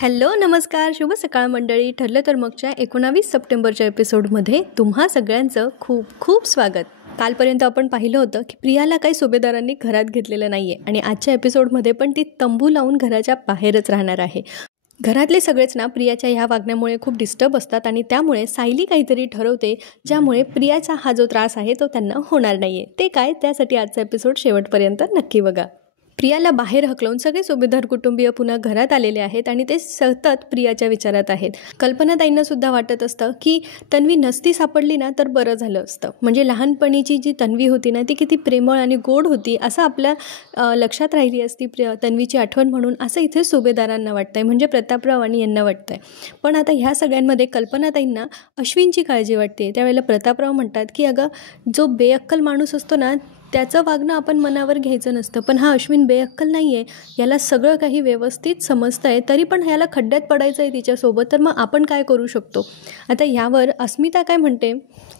Hello नमस्कार शुभ सकाळ मंडळी. ठरलं तर मगच्या 19 सप्टेंबरच्या एपिसोडमध्ये तुम्हा सगळ्यांचं खूप खूप स्वागत. कालपर्यंत आपण पाहिलं होतं की प्रियाला काही सुभेदारांनी घरात घेतलेलं नाही आहे आणि आजच्या एपिसोडमध्ये पण ती तंबू लावून घराच्या बाहेरच राहणार आहे. घरातले सगळेच ना प्रियाच्या ह्या वागण्यामुळे खूप डिस्टर्ब असतात आणि त्यामुळे सायली काहीतरी ठरवते ज्यामुळे प्रियाचा हा जो त्रास आहे तो त्यांना होणार नाही आहे. ते काय, त्यासाठी आजचा एपिसोड शेवटपर्यंत नक्की बघा. प्रियाला बाहेर हकलवून सगळे सुभेदार कुटुंबीय पुन्हा घरात आलेले आहेत आणि ते सतत प्रियाच्या विचारात आहेत. कल्पनाताईंना सुद्धा वाटत असतं की तन्वी नसती सापडली ना तर बरं झालं असतं. म्हणजे लहानपणीची जी तन्वी होती ना ती किती प्रेमळ आणि गोड होती असं आपल्या लक्षात राहिली असती तन्वीची आठवण म्हणून, असं इथे सुभेदारांना वाटतंय, म्हणजे प्रतापराव आणि यांना वाटतंय. पण आता ह्या सगळ्यांमध्ये कल्पनाताईंना अश्विनची काळजी वाटते. त्यावेळेला प्रतापराव म्हणतात की अगं, जो बेअक्कल माणूस असतो ना त्याचं वागणं आपण मनावर घ्यायचं नसतं, पण हा अश्विन बेअक्कल नाही आहे, याला सगळं काही व्यवस्थित समजतं आहे, तरी पण ह्याला खड्ड्यात पडायचं आहे तिच्यासोबत, तर मग आपण काय करू शकतो. आता यावर अस्मिता काय म्हणते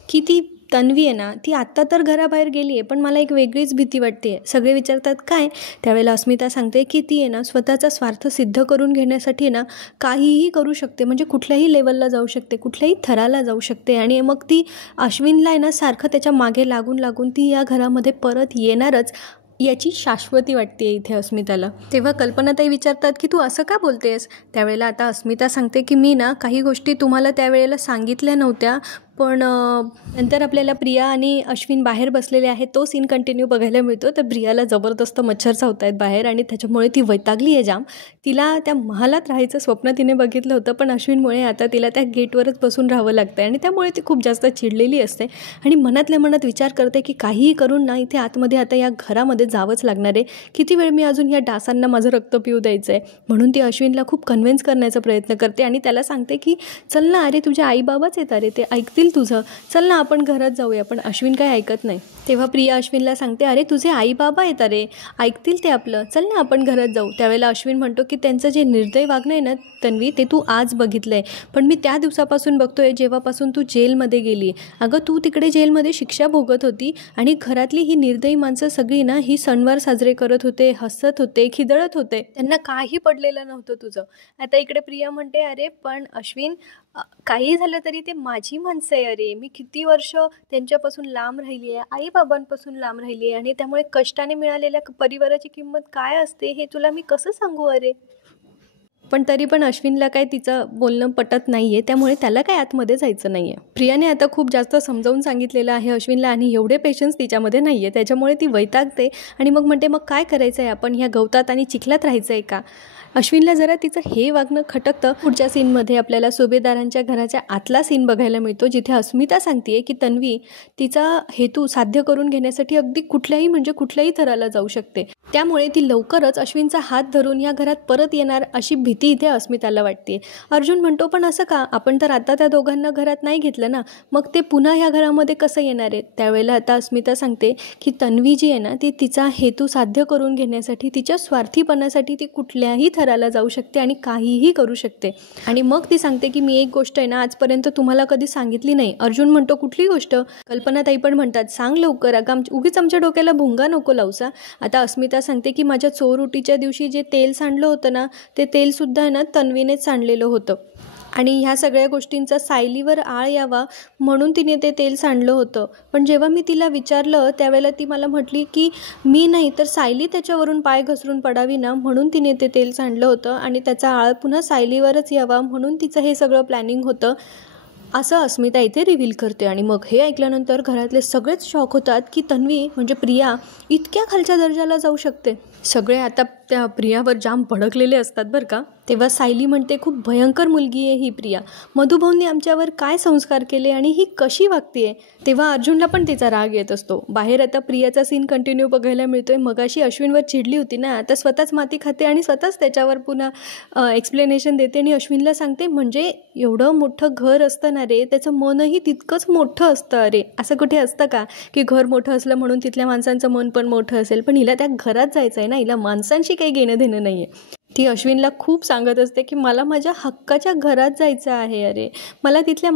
की ती तन्वी आहे ना ती आत्ता तर घराबाहेर गेली आहे, पण मला एक वेगळीच भीती वाटते आहे. सगळे विचारतात काय, त्यावेळेला अस्मिता सांगते की ती आहे ना स्वतःचा स्वार्थ सिद्ध करून घेण्यासाठी ना काहीही करू शकते, म्हणजे कुठल्याही लेवलला जाऊ शकते, कुठल्याही थराला जाऊ शकते आणि मग ती अश्विनला आहे ना सारखं त्याच्या मागे लागून लागून ती या घरामध्ये परत येणारच याची शाश्वती वाटते इथे अस्मिताला. तेव्हा कल्पनाताई विचारतात की तू असं का बोलतेस. त्यावेळेला आता अस्मिता सांगते की मी ना काही गोष्टी तुम्हाला त्यावेळेला सांगितल्या नव्हत्या, पण नंतर आपल्याला प्रिया आणि अश्विन बाहेर बसलेले आहेत तो सीन कंटिन्यू बघायला मिळतो. तर प्रियाला जबरदस्त मच्छर चावत आहेत बाहेर आणि त्याच्यामुळे ती वैतागली आहे जाम. तिला त्या महालात राहायचं स्वप्न तिने बघितलं होतं, पण अश्विनमुळे आता तिला त्या गेटवरच बसून राहावं लागतं आणि त्यामुळे ती खूप जास्त चिडलेली असते आणि मनातल्या मनात विचार करते की काहीही करून ना इथे आतमध्ये आता या घरामध्ये जावंच लागणार आहे. किती वेळ मी अजून या डासांना माझं रक्त पिऊ द्यायचं आहे. म्हणून ती अश्विनला खूप कन्व्हिन्स करण्याचा प्रयत्न करते आणि त्याला सांगते की चल ना, अरे तुझे आई बाबाच आहेत, अरे ते ऐकतील तुझं, चल ना आपण घरात जाऊया. पण अश्विन काय ऐकत नाही. तेव्हा प्रिया अश्विनला सांगते अरे तुझे आई बाबा आहेत, अरे ऐकतील ते आपलं, चल ना आपण घरात जाऊ. त्यावेळेला अश्विन म्हणतो की त्यांचं जे निर्दय वागणं आहे ना तन्वी ते तू आज बघितलं आहे, पण मी त्या दिवसापासून बघतोय जेव्हापासून तू जेलमध्ये गेली. अगं तू तिकडे जेलमध्ये शिक्षा भोगत होती आणि घरातली ही निर्दयी माणसं सगळी ना ही सणवार साजरे करत होते, हसत होते, खिदळत होते, त्यांना काही पडलेलं नव्हतं तुझं. आता इकडे प्रिया म्हणते अरे पण अश्विन काही झालं तरी ते माझी माणसं आहे, अरे मी किती वर्ष त्यांच्यापासून लांब राहिली आहे, आई बाबांपासून लांब राहिली आहे आणि त्यामुळे कष्टाने मिळालेल्या परिवाराची किंमत काय असते हे तुला मी कसं सांगू अरे. पण तरी पण अश्विनला काय तिचं बोलणं पटत नाही आहे, त्यामुळे त्याला काय आतमध्ये जायचं नाही आहे. प्रियाने आता खूप जास्त समजावून सांगितलेलं आहे अश्विनला आणि एवढे पेशन्स तिच्यामध्ये नाही आहे, त्याच्यामुळे ती वैतागते आणि मग म्हणते मग काय करायचं आहे, आपण ह्या गवतात आणि चिखलात राहायचं आहे का. अश्विनला जरा तिचं हे वागणं खटकतं. पुढच्या सीनमध्ये आपल्याला सुभेदारांच्या घराच्या आतला सीन बघायला मिळतो, जिथे अस्मिता सांगते की तन्वी तिचा हेतू साध्य करून घेण्यासाठी अगदी कुठल्याही थराला जाऊ शकते. त्यामुळे ती लवकरच अश्विनचा हात धरून या घरात परत येणार अशी भीती इथे अस्मिताला वाटते. अर्जुन म्हणतो पण असं का, आपण तर आता त्या दोघांना घरात नाही घेतलं ना, मग ते पुन्हा ह्या घरामध्ये कसं येणार आहेत. त्यावेळेला आता अस्मिता सांगते की तन्वी जी आहे ना ती तिचा हेतू साध्य करून घेण्यासाठी, तिच्या स्वार्थीपणासाठी ती कुठल्याही थराला जाऊ शकते आणि काहीही करू शकते. आणि मग ती सांगते की मी एक गोष्ट आहे ना आजपर्यंत तुम्हाला कधी सांगितली नाही. अर्जुन म्हणतो कुठली गोष्ट. कल्पनाताई पण म्हणतात सांग लवकर, अगं उगीच आमच्या डोक्याला भुंगा नको लावसा. आता अस्मिता सांगते की माझ्या चोरउटीच्या दिवशी जे तेल सांडलं होतं ना ते तेलसुद्धा आहे ना तन्वीनेच सांडलेलं होतं आणि ह्या सगळ्या गोष्टींचा सायलीवर आळ यावा म्हणून तिने ते तेल सांडलं होतं. पण जेव्हा मी तिला विचारलं त्यावेळेला ती मला म्हटली की मी नाही तर सायली त्याच्यावरून पाय घसरून पडावी ना म्हणून तिने ते तेल सांडलं होतं आणि त्याचा आळ पुन्हा सायलीवरच यावा म्हणून तिचं हे सगळं प्लॅनिंग होतं, असं अस्मिता इथे रिव्हील करते. आणि मग हे ऐकल्यानंतर घरातले सगळेच शॉक होतात की तन्वी म्हणजे प्रिया इतक्या खालच्या दर्जाला जाऊ शकते. सगळे आता त्या प्रियावर जाम भडकलेले असतात बरं का. तेव्हा सायली म्हणते खूप भयंकर मुलगी आहे ही प्रिया, मधुभाऊंनी आमच्यावर काय संस्कार केले आणि ही कशी वागते. तेव्हा अर्जुनला पण तिचा राग येत असतो. बाहेर आता प्रियाचा सीन कंटिन्यू बघायला मिळतोय. मगाशी अश्विनवर चिडली होती ना, आता स्वतःच माती खाते आणि स्वतःच त्याच्यावर पुन्हा एक्सप्लेनेशन देते आणि अश्विनला सांगते म्हणजे एवढं मोठं घर असतं ना रे, त्याचं मनही तितकंच मोठं असतं. अरे असं कुठे असतं का की घर मोठं असलं म्हणून तिथल्या माणसांचं मन पण मोठं असेल. पण हिला त्या घरात जायचं आहे ना, हिला माणसांशी काही घेणं देणं नाही आहे. ती अश्विनला खूप सांगत असते की मला माझ्या हक्काच्या घरात जायचं आहे. अरे मला तिथली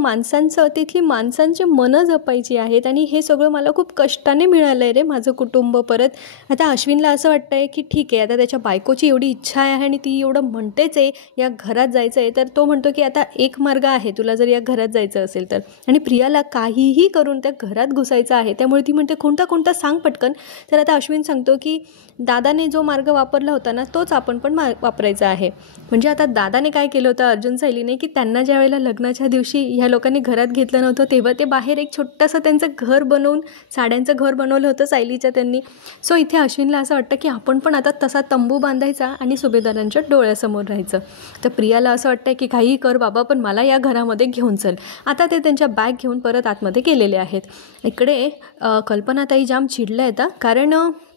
माणसांची मनं जपायची आहेत आणि हे सगळं मला खूप कष्टाने मिळालं आहे रे, माझं कुटुंब परत. आता अश्विनला असं वाटतं आहे की ठीक आहे, आता त्याच्या बायकोची एवढी इच्छा आहे आणि ती एवढं म्हणतेच आहे या घरात जायचं आहे, तर तो म्हणतो की आता एक मार्ग आहे तुला जर या घरात जायचं असेल तर. आणि प्रियाला काहीही करून त्या घरात घुसायचं आहे, त्यामुळे ती म्हणते कोणता सांग पटकन. तर आता अश्विन सांगतो की दादाने जो मार्ग वापरला होता ना तोच आपण पण वापरायचा आहे. म्हणजे आता दादाने काय केलं होतं अर्जुन सायलीने की त्यांना ज्या वेळेला लग्नाच्या दिवशी ह्या लोकांनी घरात घेतलं नव्हतं तेव्हा ते बाहेर एक छोटंसं त्यांचं घर बनवून साड्यांचं घर बनवलं होतं सायलीच्या त्यांनी. सो इथे अश्विनला असं वाटतं की आपण पण आता तसा तंबू बांधायचा आणि सुभेदारांच्या डोळ्यासमोर राहायचं. तर प्रियाला असं वाटतं की काहीही कर बाबा पण मला या घरामध्ये घेऊन चल. आता ते त्यांच्या बॅग घेऊन परत आतमध्ये गेलेले आहेत. इकडे कल्पनाताई जाम चिडल्या आहेत कारण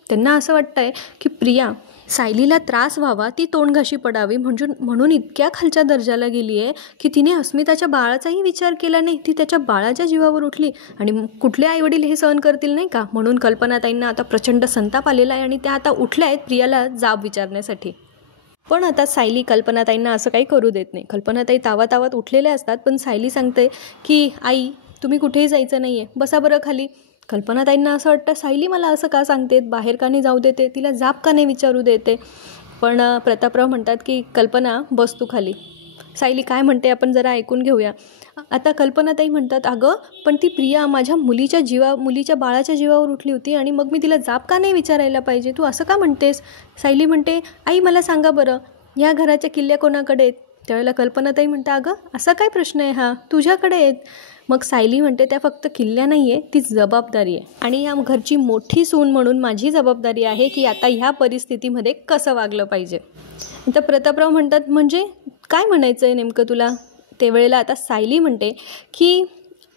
त्यांना असं वाटतं आहे की प्रिया सायलीला त्रास व्हावा, ती तोंडघाशी पडावी म्हणून इतक्या खालच्या दर्जाला गेली आहे की तिने अस्मिताच्या बाळाचाही विचार केला नाही. ती त्याच्या बाळाच्या जीवावर उठली आणि कुठले आईवडील हे सहन करतील नाही का. म्हणून कल्पनाताईंना आता प्रचंड संताप आलेला आहे आणि त्या आता उठल्या आहेत प्रियाला जाब विचारण्यासाठी. पण आता सायली कल्पनाताईंना असं काही करू देत नाही. कल्पनाताई तावातावात उठलेल्या असतात पण सायली सांगते की आई तुम्ही कुठेही जायचं नाही आहे, बसा बरं खाली. कल्पनाताईंना असं वाटतं सायली मला असं का सांगते, बाहेर का नाही जाऊ देते, तिला जाब का नाही विचारू देते. पण प्रतापराव म्हणतात की कल्पना बस तू खाली. सायली काय म्हणते आपण जरा ऐकून घेऊया. आता कल्पनाताई म्हणतात अगं पण ती प्रिया माझ्या मुलीच्या बाळाच्या जीवावर उठली होती आणि मग मी तिला जाब का नाही विचारायला पाहिजे, तू असं का म्हणतेस. सायली म्हणते आई मला सांगा बरं ह्या घराच्या किल्ल्या कोणाकडे आहेत. त्यावेळेला कल्पनाताई म्हणते अगं असा काय प्रश्न आहे हा, तुझ्याकडे आहेत. मग सायली म्हणते त्या फक्त किल्ल्या नाही आहे, ती जबाबदारी आहे आणि या घरची मोठी सून म्हणून माझी जबाबदारी आहे की आता ह्या परिस्थितीमध्ये कसं वागलं पाहिजे. तर प्रतापराव म्हणतात म्हणजे काय म्हणायचं आहे नेमकं तुला. त्यावेळेला आता सायली म्हणते की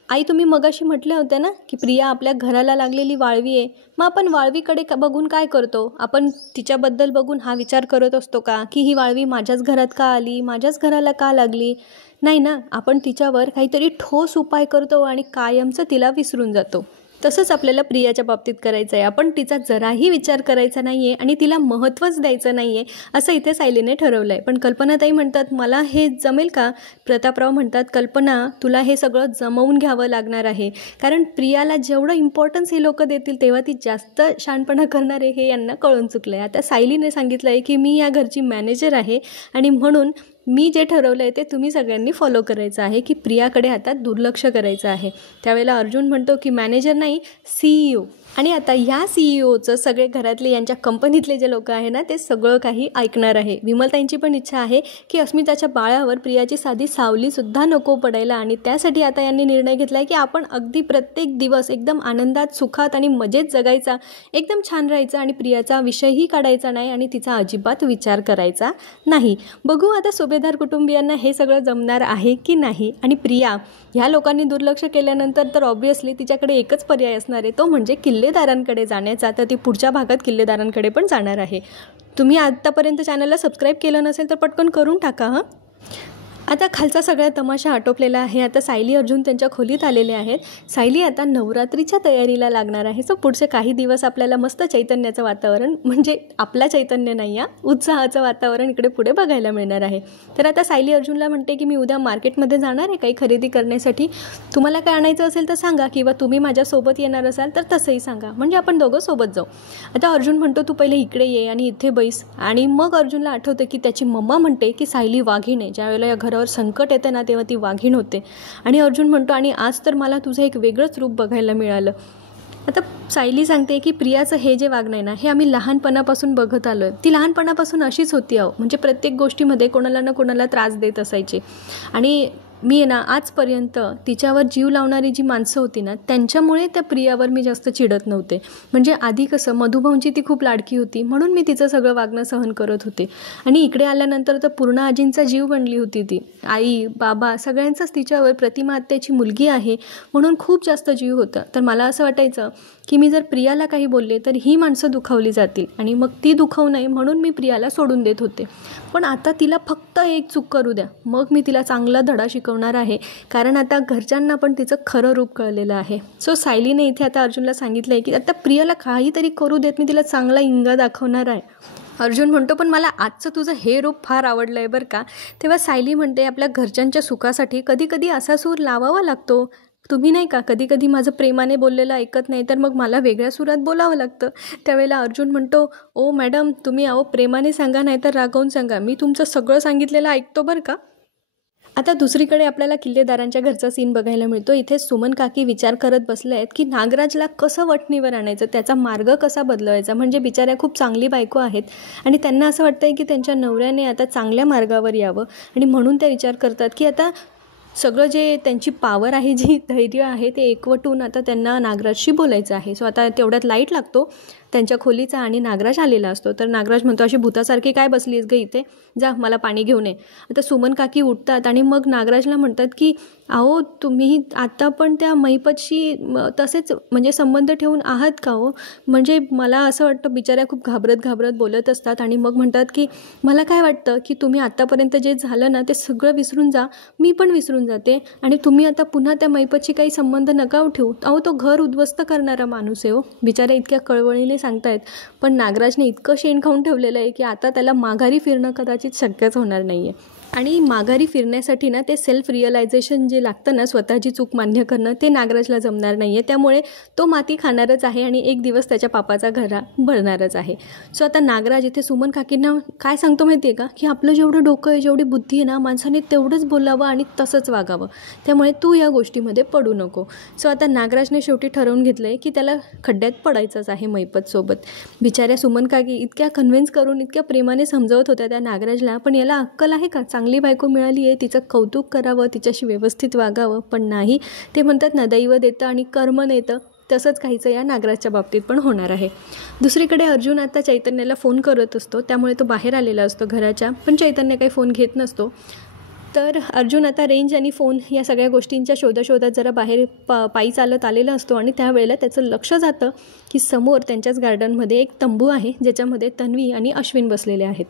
आई तुम्ही मगाशी म्हटले होते ना की प्रिया आपल्या घराला लागलेली वाळवी आहे, मग आपण वाळवीकडे बघून काय करतो, आपण तिच्याबद्दल बघून हा विचार करत असतो का की ही वाळवी माझ्याच घरात का आली, माझ्याच घराला का लागली. नाही ना, आपण तिच्यावर काहीतरी ठोस उपाय करतो आणि कायमचं तिला विसरून जातो. तसंच आपल्याला प्रियाच्या बाबतीत करायचं आहे. आपण तिचा जराही विचार करायचा नाही आहे आणि तिला महत्त्वच द्यायचं नाही आहे असं इथे सायलीने ठरवलं आहे. पण कल्पनाताई म्हणतात मला हे जमेल का. प्रतापराव म्हणतात कल्पना तुला हे सगळं जमवून घ्यावं लागणार आहे कारण प्रियाला जेवढं इम्पॉर्टन्स हे लोक देतील तेव्हा ती जास्त शहाणपणा करणार आहे हे यांना कळून चुकलं आहे. आता सायलीने सांगितलं आहे की मी या घरची मॅनेजर आहे आणि म्हणून मी जे ठरवलं आहे ते तुम्ही सगळ्यांनी फॉलो करायचं आहे की प्रियाकडे आता दुर्लक्ष करायचं आहे. त्यावेळेला अर्जुन म्हणतो की मॅनेजर नाही CEO. आणि आता ह्या CEOचं सगळे घरातले यांच्या कंपनीतले जे लोक आहे ना ते सगळं काही ऐकणार आहे. विमलताईंची पण इच्छा आहे की अस्मिताच्या बाळावर प्रियाची साधी सावलीसुद्धा नको पडायला आणि त्यासाठी आता यांनी निर्णय घेतला आहे की आपण अगदी प्रत्येक दिवस एकदम आनंदात सुखात आणि मजेत जगायचा, एकदम छान राहायचं आणि प्रियाचा विषयही काढायचा नाही आणि तिचा अजिबात विचार करायचा नाही. बघू आता सुभेदार कुटुंबियांना हे सगळं जमणार आहे की नाही. आणि प्रिया ह्या लोकांनी दुर्लक्ष केल्यानंतर तर ऑब्व्हियसली तिच्याकडे एकच पर्याय असणार आहे, तो म्हणजे किल्लेदारांकडे जाण्याचा. तर ती पुढच्या भागात किल्लेदारांकडे पण जाणार आहे. तुम्ही आत्तापर्यंत चॅनलला सबस्क्राईब केलं नसेल तर पटकन करून टाका हां. आता खालचा सगळा तमाशा आटोपलेला आहे. आता सायली अर्जुन त्यांच्या खोलीत आलेले आहेत. सायली आता नवरात्रीच्या तयारीला लागणार आहे. सो पुढचे काही दिवस आपल्याला मस्त चैतन्याचं वातावरण म्हणजे आपला चैतन्य नाही उत्साहाचं वातावरण इकडे पुढे बघायला मिळणार आहे. तर आता सायली अर्जुनला म्हणते की मी उद्या मार्केटमध्ये जाणार आहे काही खरेदी करण्यासाठी, तुम्हाला काय आणायचं असेल तर सांगा किंवा तुम्ही माझ्यासोबत येणार असाल तर तसंही सांगा म्हणजे आपण दोघं सोबत जाऊ. आता अर्जुन म्हणतो तू पहिले इकडे ये आणि इथे बैस. आणि मग अर्जुनला आठवतं की त्याची मम्मा म्हणते की सायली वाघीण आहे, ज्यावेळेला या घरावर संकट येते ना तेव्हा ती वाघीण होते. आणि अर्जुन म्हणतो आणि आज तर मला तुझं एक वेगळंच रूप बघायला मिळालं. आता सायली सांगते की प्रियाचं हे जे वागणं आहे ना हे आम्ही लहानपणापासून बघत आलो आहे. ती लहानपणापासून अशीच होती म्हणजे प्रत्येक गोष्टीमध्ये कोणाला ना कोणाला त्रास देत असायची. आणि मी ना आजपर्यंत तिच्यावर जीव लावणारी जी माणसं होती ना त्यांच्यामुळे त्या प्रियावर मी जास्त चिडत नव्हते. म्हणजे आधी कसं मधुभाऊंची ती खूप लाडकी होती म्हणून मी तिचं सगळं वागणं सहन करत होते. आणि इकडे आल्यानंतर तर पूर्ण आजींचा जीव बनली होती ती. आई बाबा सगळ्यांचाच तिच्यावर, प्रतिमा आत्याची मुलगी आहे म्हणून खूप जास्त जीव होता. तर मला असं वाटायचं की मी जर प्रियाला काही बोलले तर ही माणसं दुखावली जातील आणि मग ती दुखावू नये म्हणून मी प्रियाला सोडून देत होते. पण आता तिला फक्त एक चूक करू द्या मग मी तिला चांगला धडा शिकवणार आहे कारण आता घरच्यांना पण तिचं खरं रूप कळलेलं आहे. सो सायलीने इथे आता अर्जुनला सांगितलं आहे की आता प्रियाला काहीतरी करू देत, मी तिला चांगला इंगा दाखवणार आहे. अर्जुन म्हणतो पण मला आजचं तुझं हे रूप फार आवडलं आहे बरं का. तेव्हा सायली म्हणते आपल्या घरच्यांच्या सुखासाठी कधी कधी असा सूर लावावा लागतो. तुम्ही नाही का कधी कधी माझं प्रेमाने बोललेलं ऐकत नाही तर मग मला वेगळ्या सुरात बोलावं लागतं. त्यावेळेला अर्जुन म्हणतो ओ मॅडम तुम्ही प्रेमाने सांगा नाही तर रागवून सांगा, मी तुमचं सगळं सांगितलेलं ऐकतो बरं का. आता दुसरीकडे आपल्याला किल्लेदारांच्या घरचा सीन बघायला मिळतो. इथे सुमन काकी विचार करत बसले आहेत की नागराजला कसं वठणीवर आणायचं, त्याचा मार्ग कसा बदलवायचा. म्हणजे बिचाऱ्या खूप चांगली बायको आहेत आणि त्यांना असं वाटतंय की त्यांच्या नवऱ्याने आता चांगल्या मार्गावर यावं आणि म्हणून त्या विचार करतात की आता सगळं जे त्यांची पावर आहे, जी धैर्य आहे ते एकवटून आता त्यांना नागराजशी बोलायचं आहे. सो आता तेवढ्यात लाईट लागतो त्यांच्या खोलीचा आणि नागराज आलेला असतो. तर नागराज म्हणतो अशी भूतासारखी काय बसलीस गं इथे, जा मला पाणी घेऊन ये. आता सुमन काकी उठतात आणि मग नागराजला म्हणतात की अहो तुम्ही आता पण त्या महिपतशी तसेच म्हणजे संबंध ठेवून आहात का हो. म्हणजे मला असं वाटतं बिचाऱ्या खूप घाबरत बोलत असतात आणि मग म्हणतात की मला काय वाटतं की तुम्ही आत्तापर्यंत जे झालं ना ते सगळं विसरून जा, मी पण विसरून जाते आणि तुम्ही आता पुन्हा त्या महिपतशी काही संबंध नका ठेवू. अहो तो घर उद्ध्वस्त करणारा माणूस आहे हो. बिचाऱ्या इतक्या कळवळीने सांगतायत पण नागराजने इतकं शेण खाऊन ठेवलेलं आहे की आता त्याला माघारी फिरणं कदाचित शक्यच होणार नाही आहे. आणि माघारी फिरण्यासाठी ना ते सेल्फ रिअलायझेशन जे लागतं ना, स्वतःची चूक मान्य करणं, ते नागराजला जमणार नाही आहे. त्यामुळे तो माती खाणारच आहे आणि एक दिवस त्याच्या पापाचा घरा भरणारच आहे. सो आता नागराज इथे सुमन काकींना काय सांगतो माहिती आहे का की आपलं जेवढं डोकं आहे, जेवढी बुद्धी आहे ना, माणसाने तेवढंच बोलावं आणि तसंच वागावं. त्यामुळे तू या गोष्टीमध्ये पडू नको. सो आता नागराजने शेवटी ठरवून घेतलं आहे की त्याला खड्ड्यात पडायचंच आहे महिपतसोबत. बिचाऱ्या सुमन काकी इतक्या कन्व्हिन्स करून इतक्या प्रेमाने समजावत होत्या त्या नागराजला, पण याला अक्कल आहे का. चांगली बायको मिळाली आहे, तिचं कौतुक करावं, तिच्याशी व्यवस्थित वागावं, पण नाही. ते म्हणतात ना दैव देतं आणि कर्म नेतं, तसंच काहीचं या नागराजच्या बाबतीत पण होणार आहे. दुसरीकडे अर्जुन आता चैतन्याला फोन करत असतो, त्यामुळे तो बाहेर आलेला असतो घराच्या, पण चैतन्य काही फोन घेत नसतो. तर अर्जुन आता रेंज आणि फोन या सगळ्या गोष्टींच्या शोधात जरा बाहेर पायी चालत आलेला असतो आणि त्यावेळेला त्याचं लक्ष जातं की समोर त्यांच्याच गार्डनमध्ये एक तंबू आहे ज्याच्यामध्ये तन्वी आणि अश्विन बसलेले आहेत.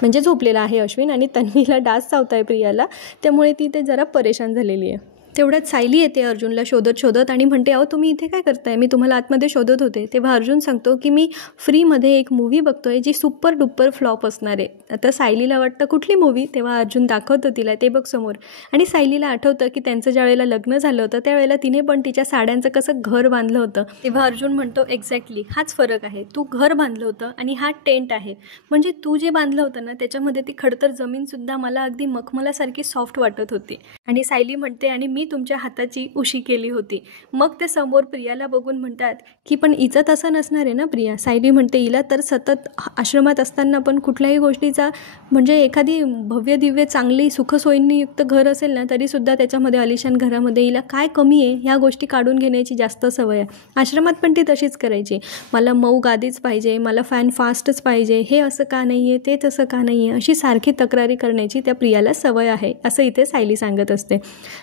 म्हणजे झोपलेला आहे अश्विन आणि तन्वीला डास चावत आहे प्रियाला, त्यामुळे ती ते जरा परेशान झालेली आहे. तेवढ्यात सायली येते अर्जुनला शोधत आणि म्हणते अहो तुम्ही इथे काय करताय, मी तुम्हाला आतमध्ये शोधत होते. तेव्हा अर्जुन सांगतो की मी फ्रीमध्ये एक मूवी बघतोय जी सुपर डुपर फ्लॉप असणार आहे. आता सायलीला वाटतं कुठली मूवी, तेव्हा अर्जुन दाखवतो तिला ते बघ समोर. आणि सायलीला आठवतं की त्यांचं ज्या वेळेला लग्न झालं होतं त्यावेळेला तिने पण तिच्या साड्यांचं कसं घर बांधलं होतं. तेव्हा अर्जुन म्हणतो एक्झॅक्टली हाच फरक आहे, तू घर बांधलं होतं आणि हा टेंट आहे. म्हणजे तू जे बांधलं होतं ना त्याच्यामध्ये ती खडतर जमीनसुद्धा मला अगदी मखमलासारखी सॉफ्ट वाटत होती. आणि सायली म्हणते आणि मी तुमच्या हाताची उशी केली होती. मग ते समोर प्रियाला बघून म्हणतात की पण हिचं तसं नसणार आहे ना प्रिया. सायली म्हणते हिला तर सतत आश्रमात असताना पण कुठल्याही गोष्टीचा म्हणजे एखादी भव्य दिव्य चांगली सुखसोयींनी युक्त घर असेल ना तरीसुद्धा त्याच्यामध्ये आलिशान घरामध्ये हिला काय कमी आहे ह्या गोष्टी काढून घेण्याची जास्त सवय आहे. आश्रमात पण ती तशीच करायची, मला मऊ गादीच पाहिजे, मला फॅन फास्टच पाहिजे, हे असं का नाही आहे, ते तसं का नाही आहे, अशी सारखी तक्रारी करण्याची त्या प्रियाला सवय आहे असं इथे सायली सांगत असते.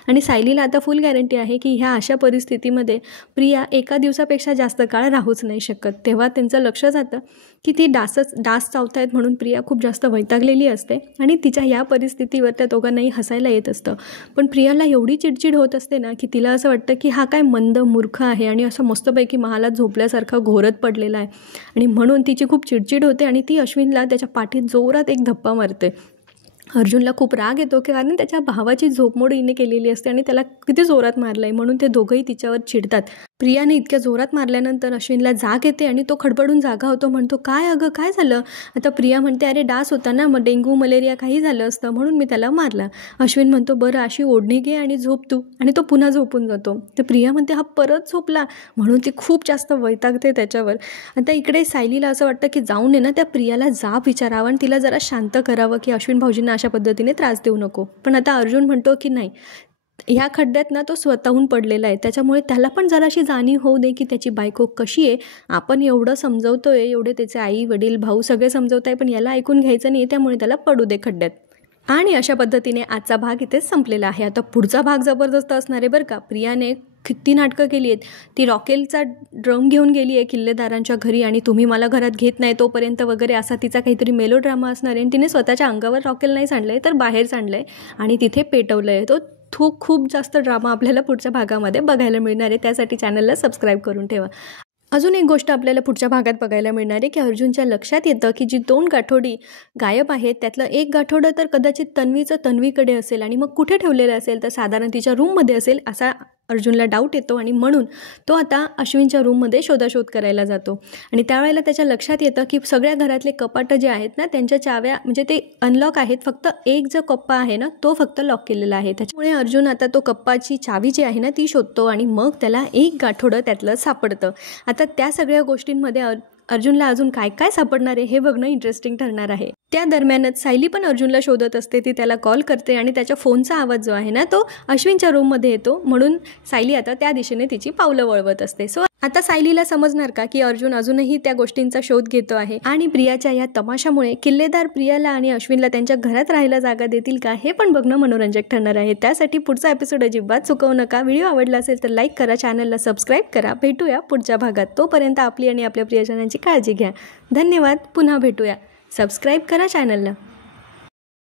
आणि सायलीला आता फुल गॅरंटी आहे की ह्या अशा परिस्थितीमध्ये प्रिया एका दिवसापेक्षा जास्त काळ राहूच नाही शकत. तेव्हा त्यांचं लक्ष जातं की ती डास चावत आहेत म्हणून प्रिया खूप जास्त वैतागलेली असते आणि तिच्या या परिस्थितीवर त्या दोघांनाही हसायला येत असतं. पण प्रियाला एवढी चिडचिड होत असते ना की तिला असं वाटतं की हा काय मंद मूर्ख आहे आणि असं मस्तपैकी महालात झोपल्यासारखा घोरत पडलेला आहे आणि म्हणून तिची खूप चिडचिड होते आणि ती अश्विनला त्याच्या पाठीत जोरात एक धप्पा मारते. अर्जुनला खूप राग येतो की कारण त्याच्या भावाची झोपमोड हिने केलेली असते आणि त्याला किती जोरात मारलं आहे म्हणून ते दोघंही तिच्यावर चिडतात. प्रियाने इतक्या जोरात मारल्यानंतर अश्विनला जाग येते आणि तो खडबडून जागा होतो. म्हणतो काय अगं काय झालं. आता प्रिया म्हणते अरे डास होता ना, मग डेंग्यू मलेरिया काही झालं असतं म्हणून मी त्याला मारला. अश्विन म्हणतो बरं अशी ओढणी घे आणि झोप तू, आणि तो पुन्हा झोपून जातो. तर प्रिया म्हणते हा परत झोपला म्हणून ती खूप जास्त वैतागते त्याच्यावर. आता इकडे सायलीला असं वाटतं की जाऊन ना त्या प्रियाला जाब विचारावं आणि तिला जरा शांत करावं की अश्विन भाऊजींना अशा पद्धतीने त्रास देऊ नको. पण आता अर्जुन म्हणतो की नाही, ह्या खड्ड्यात ना तो स्वतःहून पडलेला आहे, त्याच्यामुळे त्याला पण जराशी जाणीव होऊ दे की त्याची बायको कशी आहे. आपण एवढं समजवतोय, एवढे त्याचे आई वडील भाऊ सगळे समजवत आहे, पण याला ऐकून घ्यायचं नाही, त्यामुळे त्याला पडू दे खड्ड्यात. आणि अशा पद्धतीने आजचा भाग इथेच संपलेला आहे. आता पुढचा भाग जबरदस्त असणार आहे बरं का. प्रियाने किती नाटकं केली आहेत. ती रॉकेलचा ड्रम घेऊन गेली आहे किल्लेदारांच्या घरी आणि तुम्ही मला घरात घेत नाही तोपर्यंत वगैरे असा तिचा काहीतरी मेलो ड्रामा असणार आहे. आणि तिने स्वतःच्या अंगावर रॉकेल नाही सांडलं आहे तर बाहेर सांडलं आहे आणि तिथे पेटवलं आहे. तो खूप जास्त ड्रामा आपल्याला पुढच्या भागामध्ये बघायला मिळणार आहे. त्यासाठी चॅनलला सबस्क्राईब करून ठेवा. अजून एक गोष्ट आपल्याला पुढच्या भागात बघायला मिळणार आहे की अर्जुनच्या लक्षात येतं की जी 2 गाठोडी गायब आहेत त्यातलं एक गाठोडं तर कदाचित तन्वीकडे असेल आणि मग कुठे ठेवलेलं असेल तर साधारण तिच्या रूममध्ये असेल असा अर्जुनला डाऊट येतो आणि म्हणून तो आता अश्विनच्या रूममध्ये शोधाशोध करायला जातो आणि त्यावेळेला त्याच्या लक्षात येतं की सगळ्या घरातले कपाटं जे आहेत ना त्यांच्या चाव्या म्हणजे ते अनलॉक आहेत, फक्त एक जो कप्पा आहे ना तो फक्त लॉक केलेला आहे. त्याच्यामुळे अर्जुन आता तो कप्पाची चावी जी आहे ना ती शोधतो आणि मग त्याला एक गाठोडं त्यातलं सापडतं. आता त्या सगळ्या गोष्टींमध्ये अर्जुनला अजून काय काय सापडणार आहे हे बघणं इंटरेस्टिंग ठरणार आहे. त्या दरम्यानच सायली पण अर्जुनला शोधत असते. ती त्याला कॉल करते आणि त्याच्या फोनचा आवाज जो आहे ना तो अश्विनच्या रूममध्ये येतो, म्हणून सायली आता त्या दिशेने तिची पावलं वळवत असते. सो आता सायलीला समजणार का की अर्जुन अजूनही त्या गोष्टींचा शोध घेतो आहे आणि प्रियाच्या या तमाशामुळे किल्लेदार प्रियाला आणि अश्विनला त्यांच्या घरात राहायला जागा देतील का हे पण बघणं मनोरंजक ठरणार आहे. त्यासाठी पुढचा एपिसोड अजिबात चुकवू नका. व्हिडिओ आवडला असेल तर लाईक करा, चॅनलला सबस्क्राईब करा. भेटूया पुढच्या भागात. तोपर्यंत आपली आणि आपल्या प्रियजनांची काळजी घ्या. धन्यवाद. पुन्हा भेटूया. सबस्क्राईब करा चॅनलला.